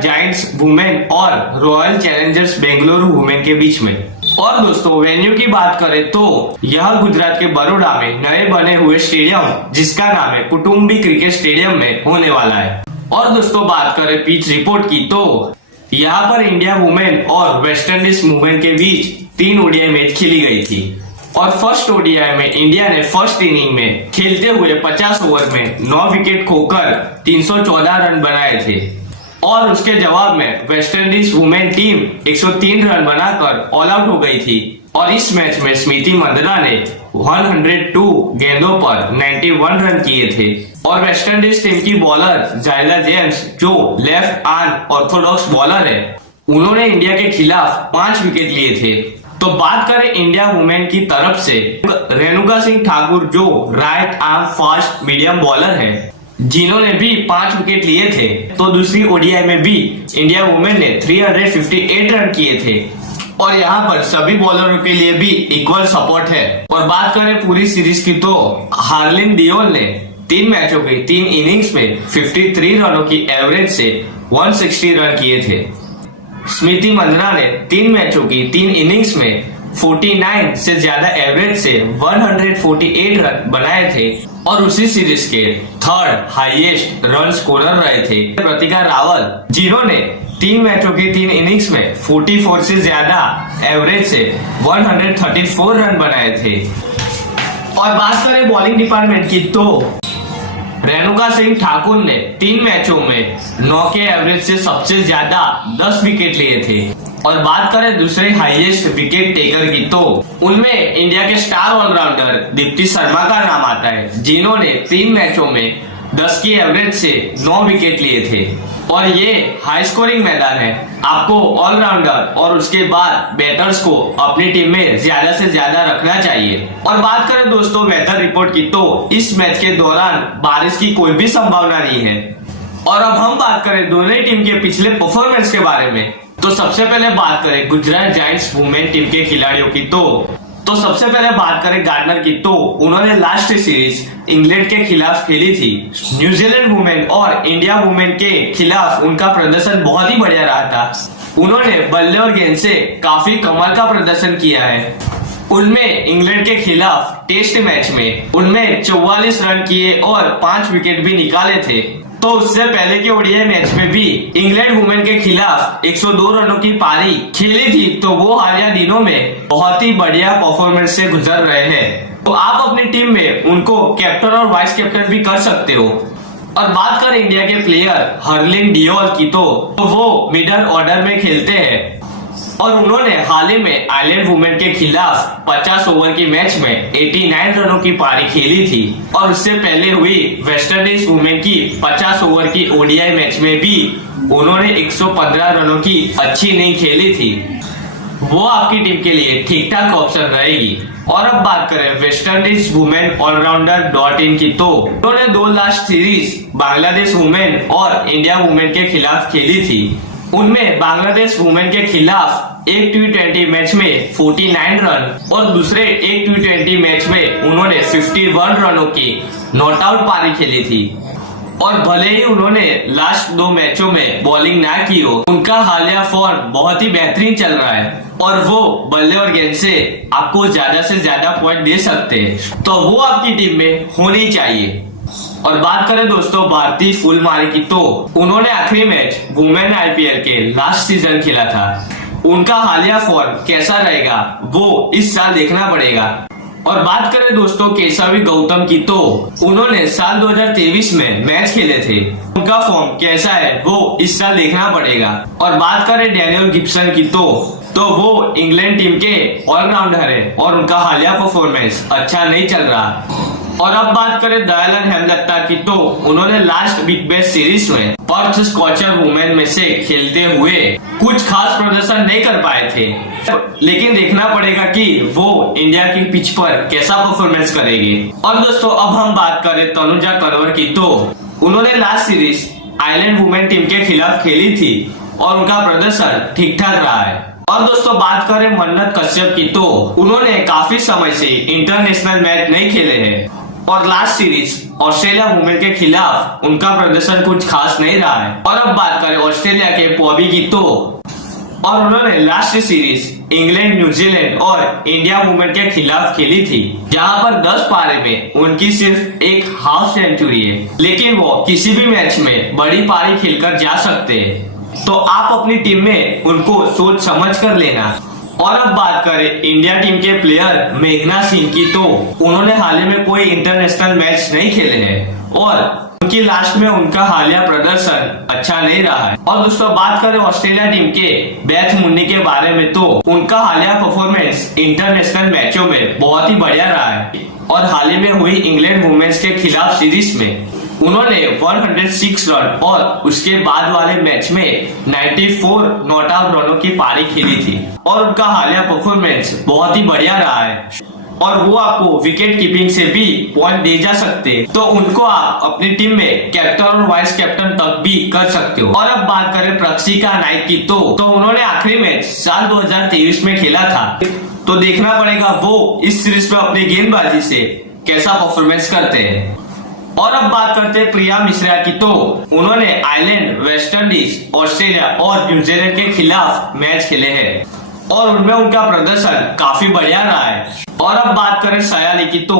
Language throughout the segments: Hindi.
जायंट्स वुमेन और रॉयल चैलेंजर्स बेंगलुरु वुमेन के बीच में। और दोस्तों वेन्यू की बात करें तो यह गुजरात के बड़ोड़ा में नए बने हुए स्टेडियम जिसका नाम है कुटुंबी क्रिकेट स्टेडियम में होने वाला है। और दोस्तों बात करें पिच रिपोर्ट की तो यहाँ पर इंडिया वुमेन और वेस्ट इंडीज वुमेन के बीच 3 ओडीआई मैच खेली गई थी। और फर्स्ट ओडीआई में इंडिया ने फर्स्ट इनिंग में खेलते हुए 50 ओवर में 9 विकेट खोकर 314 रन बनाए थे। और उसके जवाब में West Indies women team 103 run बनाकर ऑल आउट हो गई थी। और इस मैच में स्मृति मंदाना ने 102 गेंदों पर 91 रन किए थे। और वेस्ट इंडीज टीम की बॉलर जायला जेम्स जो लेफ्ट आर्म ऑर्थोडॉक्स बॉलर है, उन्होंने इंडिया के खिलाफ 5 विकेट लिए थे। तो बात करें इंडिया वुमेन की तरफ से रेणुका सिंह ठाकुर जो right arm fast medium bowler है, जिन्होंने भी 5 विकेट लिए थे। तो दूसरी ओडीआई में भी इंडिया वुमेन ने 358 रन किए थे। और यहाँ पर सभी बॉलरों के लिए भी इक्वल सपोर्ट है। और बात करें पूरी सीरीज की तो हार्लिन डियोल ने 3 मैचों के 3 इनिंग्स में 53 रनों की एवरेज से 160 रन किए थे। स्मृति मंदाना ने 3 मैचों की 3 इनिंग्स में 49 से ज्यादा एवरेज से 148 रन बनाए थे। और उसी सीरीज के थर्ड हाईएस्ट रन स्कोरर रहे थे प्रतिका रावल, जिन्होंने 3 मैचों की 3 इनिंग्स में 44 से ज्यादा एवरेज से 134 रन बनाए थे। और बात करें बॉलिंग डिपार्टमेंट की तो रेणुका सिंह ठाकुर ने 3 मैचों में 9 के एवरेज से सबसे ज्यादा 10 विकेट लिए थे। और बात करें दूसरे हाईएस्ट विकेट टेकर की तो उनमें इंडिया के स्टार ऑलराउंडर दीप्ति शर्मा का नाम आता है, जिन्होंने 3 मैचों में 10 की एवरेज से 9 विकेट लिए थे। और ये हाई स्कोरिंग मैदान है, आपको ऑलराउंडर और उसके बाद बैटर्स को अपनी टीम में ज्यादा से ज्यादा रखना चाहिए। और बात करें दोस्तों वेदर रिपोर्ट की तो इस मैच के दौरान बारिश की कोई भी संभावना नहीं है। और अब हम बात करें दोनों टीम के पिछले परफॉर्मेंस के बारे में तो सबसे पहले बात करें गुजरात जायंट्स वुमेन टीम के खिलाड़ियों की तो सबसे पहले बात करें गार्डनर की तो उन्होंने लास्ट सीरीज इंग्लैंड के खिलाफ खेली थी। न्यूजीलैंड वुमेन और इंडिया वुमेन के खिलाफ उनका प्रदर्शन बहुत ही बढ़िया रहा था। उन्होंने बल्ले और गेंद से काफी कमाल का प्रदर्शन किया है। उनमें इंग्लैंड के खिलाफ टेस्ट मैच में उनमें 44 रन किए और 5 विकेट भी निकाले थे। तो उससे पहले के ओडीआई मैच में भी इंग्लैंड वुमेन के खिलाफ 102 रनों की पारी खेली थी। तो वो हालिया दिनों में बहुत ही बढ़िया परफॉर्मेंस से गुजर रहे हैं। तो आप अपनी टीम में उनको कैप्टन और वाइस कैप्टन भी कर सकते हो। और बात करें इंडिया के प्लेयर हरलिन डियोल की तो वो मिडल ऑर्डर में खेलते हैं। और उन्होंने हाल ही में आयरलैंड वुमेन के खिलाफ 50 ओवर की मैच में 89 रनों की पारी खेली थी। और उससे पहले हुई वेस्ट इंडीज वुमेन की 50 ओवर की ओडीआई मैच में भी उन्होंने 115 रनों की अच्छी इनिंग खेली थी। वो आपकी टीम के लिए ठीक ठाक ऑप्शन रहेगी। और अब बात करें वेस्ट इंडीज वुमेन ऑलराउंडर.in की तो उन्होंने 2 लास्ट सीरीज बांग्लादेश वुमेन और इंडिया वुमेन के खिलाफ खेली थी। उनमें बांग्लादेश वुमेन के खिलाफ एक T20 मैच में 49 रन और दूसरे एक T20 मैच में उन्होंने 51 रनों की नॉट आउट पारी खेली थी। और भले ही उन्होंने लास्ट 2 मैचों में बॉलिंग ना की हो, उनका हालिया फॉर्म बहुत ही बेहतरीन चल रहा है और वो बल्ले और गेंद से आपको ज्यादा से ज्यादा पॉइंट दे सकते हैं। तो वो आपकी टीम में होनी चाहिए। और बात करें दोस्तों भारतीय फुलमारी की तो उन्होंने आखिरी मैच वुमेन आईपीएल के लास्ट सीजन खेला था। उनका हालिया फॉर्म कैसा रहेगा वो इस साल देखना पड़ेगा। और बात करें दोस्तों केशवी गौतम की तो उन्होंने साल 2023 में मैच खेले थे। उनका फॉर्म कैसा है वो इस साल देखना पड़ेगा। और बात करें डैनियल गिब्सन की तो वो इंग्लैंड टीम के ऑलराउंडर है और उनका हालिया परफॉर्मेंस अच्छा नहीं चल रहा। और अब बात करें दयालन हेमदत्ता की तो उन्होंने लास्ट बिग बैश सीरीज में पर्थ स्कॉचर वुमेन में से खेलते हुए कुछ खास प्रदर्शन नहीं कर पाए थे, लेकिन देखना पड़ेगा कि वो इंडिया की पिच पर कैसा परफॉर्मेंस करेगी। और दोस्तों अब हम बात करें तनुजा कंवर की तो उन्होंने last series Ireland women team के खिलाफ खेली थी और उनका प्रदर्शन ठीक ठाक रहा है। और दोस्तों बात करें मन्नत कश्यप की तो उन्होंने काफी समय से इंटरनेशनल मैच नहीं खेले हैं और लास्ट सीरीज ऑस्ट्रेलिया वुमेन के खिलाफ उनका प्रदर्शन कुछ खास नहीं रहा है। और अब बात करें ऑस्ट्रेलिया के बॉबी की तो, और उन्होंने लास्ट सीरीज इंग्लैंड, न्यूजीलैंड और इंडिया वुमेन के खिलाफ खेली थी, जहां पर 10 पारे में उनकी सिर्फ एक हाफ सेंचुरी है, लेकिन वो किसी भी मैच में बड़ी पारी खेलकर जा सकते हैं। तो आप अपनी टीम में उनको सोच समझ कर लेना। और अब बात करें इंडिया टीम के प्लेयर मेघना सिंह की तो, उन्होंने हाल ही में कोई इंटरनेशनल मैच नहीं खेले हैं और उनकी लास्ट में उनका हालिया प्रदर्शन अच्छा नहीं रहा है। और दोस्तों बात करें ऑस्ट्रेलिया टीम के बेथ मुन्नी के बारे में तो, उनका हालिया परफॉर्मेंस इंटरनेशनल मैचों में बहुत ही बढ़िया रहा है और हाल ही में हुई इंग्लैंड वुमेन्स के खिलाफ सीरीज में उन्होंने 106 रन और उसके बाद वाले मैच में 94 नॉट आउट रनों की पारी खेली थी और उनका हालिया परफॉर्मेंस बहुत ही बढ़िया रहा है और वो आपको विकेट कीपिंग से भी पॉइंट दे जा सकते हैं। तो उनको आप अपनी टीम में कैप्टन और वाइस कैप्टन तक भी कर सकते हो। और अब बात करें प्रक्षिका नाइक की तो उन्होंने आखिरी मैच साल 2023 में खेला था, तो देखना पड़ेगा वो इस सीरीज में अपनी गेंदबाजी से कैसा परफॉर्मेंस करते हैं। और अब बात करते हैं प्रिया मिश्रा की तो, उन्होंने आयरलैंड, वेस्ट इंडीज, ऑस्ट्रेलिया और न्यूजीलैंड के खिलाफ मैच खेले हैं और उनमें उनका प्रदर्शन काफी बढ़िया रहा है। और अब बात करें सयाली की तो,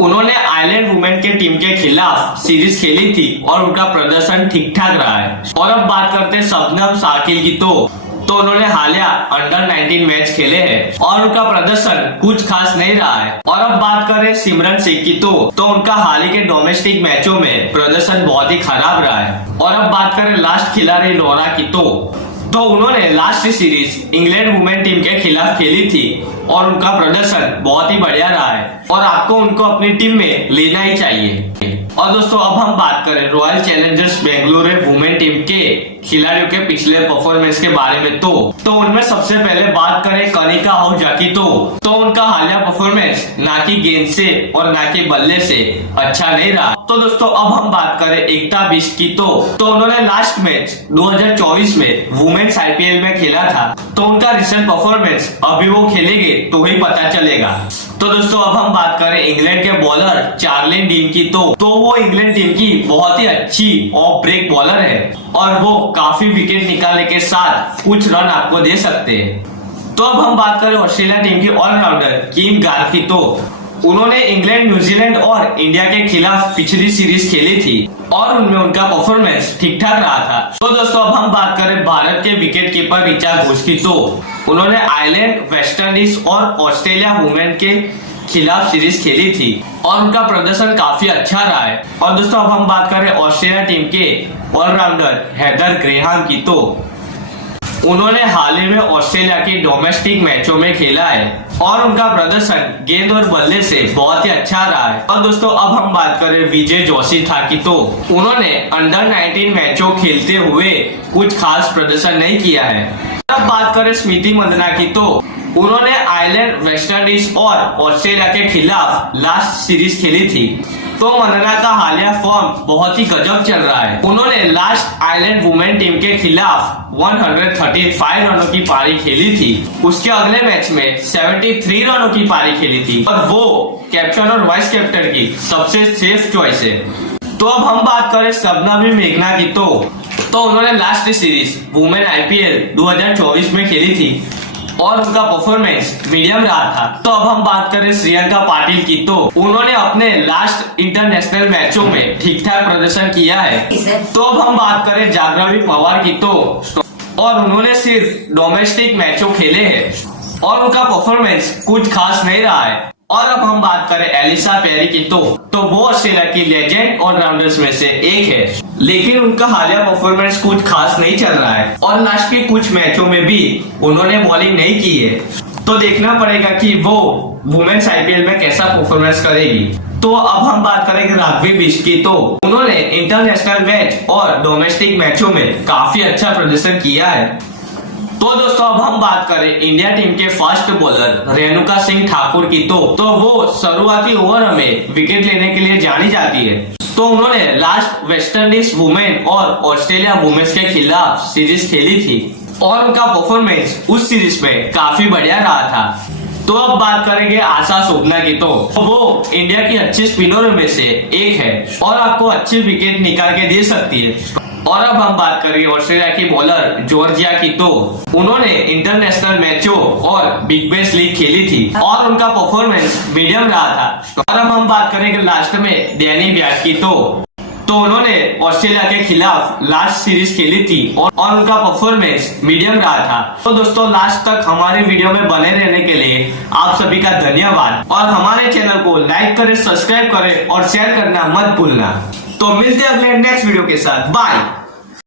उन्होंने आयरलैंड वुमेन के टीम के खिलाफ सीरीज खेली थी और उनका प्रदर्शन ठीक ठाक रहा है। और अब बात करते हैं शबनम शाकिल की तो उन्होंने हालिया अंडर 19 मैच खेले हैं और उनका प्रदर्शन कुछ खास नहीं रहा है। और अब बात करें सिमरन सिंह की तो उनका हाल ही के डोमेस्टिक मैचों में प्रदर्शन बहुत ही खराब रहा है। और अब बात करें लास्ट खिलाड़ी लोरा की तो उन्होंने last series England women team के खिलाफ खेली थी और उनका प्रदर्शन बहुत ही बढ़िया रहा है और आपको उनको अपनी टीम में लेना ही चाहिए। और दोस्तों अब हम बात करें royal Challengers Bengaluru women team के खिलाड़ियों के पिछले परफॉर्मेंस के बारे में तो उनमें सबसे पहले बात करें कनिका आहूजा की तो उनका हालिया परफॉर्मेंस ना कि गेंद से और ना कि बल्ले से अच्छा नहीं रहा। तो दोस्तों अब हम बात करें एकता बिष्ट की तो उन्होंने लास्ट मैच 2024 में वुमेन्स आईपीएल में खेला था, तो उनका रिसेंट परफॉर्मेंस अभी वो खेलेंगे तो ही पता चलेगा। तो दोस्तों अब हम बात करें इंग्लैंड के बॉलर चार्लिन डीन की तो वो इंग्लैंड टीम की बहुत ही अच्छी ऑफ ब्रेक बॉलर है और वो काफी विकेट निकालने के साथ कुछ रन आपको दे सकते हैं। तो अब हम बात करें ऑस्ट्रेलिया टीम की ऑलराउंडर किम गार्थ की तो उन्होंने इंग्लैंड, न्यूजीलैंड और इंडिया के खिलाफ पिछली सीरीज खेली थी और उनमें उनका परफॉर्मेंस ठीक ठाक रहा था। तो दोस्तों अब हम बात करें भारत के विकेट कीपर ऋचा घोष की तो उन्होंने आयरलैंड, वेस्ट इंडीज और ऑस्ट्रेलिया वुमेन के खिलाफ सीरीज खेली थी और उनका प्रदर्शन काफी अच्छा रहा है। और दोस्तों अब हम बात करें ऑस्ट्रेलिया टीम के ऑलराउंडर हेदर ग्रेहाम की तो उन्होंने हाल ही में ऑस्ट्रेलिया के डोमेस्टिक मैचों में खेला है और उनका प्रदर्शन गेंद और बल्ले से बहुत ही अच्छा रहा है। और दोस्तों अब हम बात करें विजय जोशी था की तो उन्होंने अंडर 19 मैचों खेलते हुए कुछ खास प्रदर्शन नहीं किया है। अब बात करें स्मृति मंदना की तो उन्होंने आयरलैंड, वेस्ट इंडीज और ऑस्ट्रेलिया के खिलाफ लास्ट सीरीज खेली थी, तो मंदना का हालिया फॉर्म बहुत ही गजब चल रहा है। उन्होंने लास्ट आयरलैंड वुमेन टीम के खिलाफ 135 रनों की पारी खेली थी, उसके अगले मैच में 73 रनों की पारी खेली थी और वो कैप्टन और वाइस कैप्टन की सबसे सेफ चॉइस है। तो अब हम बात करें शबनम मेघना की तो उन्होंने लास्ट सीरीज वुमेन आईपीएल 2024 में खेली थी और उनका परफॉर्मेंस मीडियम रहा था। तो अब हम बात करें श्रियंका पाटिल की तो उन्होंने अपने लास्ट इंटरनेशनल मैचों में ठीक ठाक प्रदर्शन किया है। तो अब हम बात करें जाह्नवी पवार की तो और उन्होंने सिर्फ डोमेस्टिक मैचों खेले हैं और उनका परफॉर्मेंस कुछ खास नहीं रहा है। और अब हम बात करें एलिसा पेरी की तो वो ऑस्ट्रेलिया की लेजेंड ऑलराउंडर्स में से एक है, लेकिन उनका हालिया परफॉर्मेंस कुछ खास नहीं चल रहा है और लास्ट के कुछ मैचों में भी उन्होंने बॉलिंग नहीं की है। तो देखना पड़ेगा कि वो वुमेन्स आईपीएल में कैसा परफॉर्मेंस करेगी। तो अब हम बात करेंगे राघवी बिष्ट की तो उन्होंने इंटरनेशनल मैच और डोमेस्टिक मैचों में काफी अच्छा प्रदर्शन किया है। तो दोस्तों अब हम बात करें इंडिया टीम के फास्ट बॉलर रेणुका सिंह ठाकुर की तो वो शुरुआती ओवर में विकेट लेने के लिए जानी जाती है। तो उन्होंने लास्ट वेस्ट इंडीज वुमेन और ऑस्ट्रेलिया वुमेन्स के खिलाफ सीरीज खेली थी और उनका परफॉर्मेंस उस सीरीज में काफी बढ़िया रहा था। तो अब बात करेंगे आशा शोभना की। तो वो इंडिया की अच्छी स्पिनरों में से एक है और आपको अच्छी विकेट निकाल के दे सकती है। और अब हम बात करेंगे ऑस्ट्रेलिया की बॉलर जॉर्जिया की। तो उन्होंने इंटरनेशनल मैचों और बिग बैश लीग खेली थी और उनका परफॉर्मेंस मीडियम रहा था। और अब हम बात करेंगे लास्ट में डैनी ब्रैड की। तो उन्होंने ऑस्ट्रेलिया के खिलाफ लास्ट सीरीज खेली थी और उनका परफॉर्मेंस मीडियम रहा था। तो दोस्तों लास्ट तक हमारी वीडियो में बने रहने के लिए आप सभी का धन्यवाद और हमारे चैनल को लाइक करें, सब्सक्राइब करें और शेयर करना मत भूलना। तो मिलते हैं अगले नेक्स्ट वीडियो के साथ। बाय।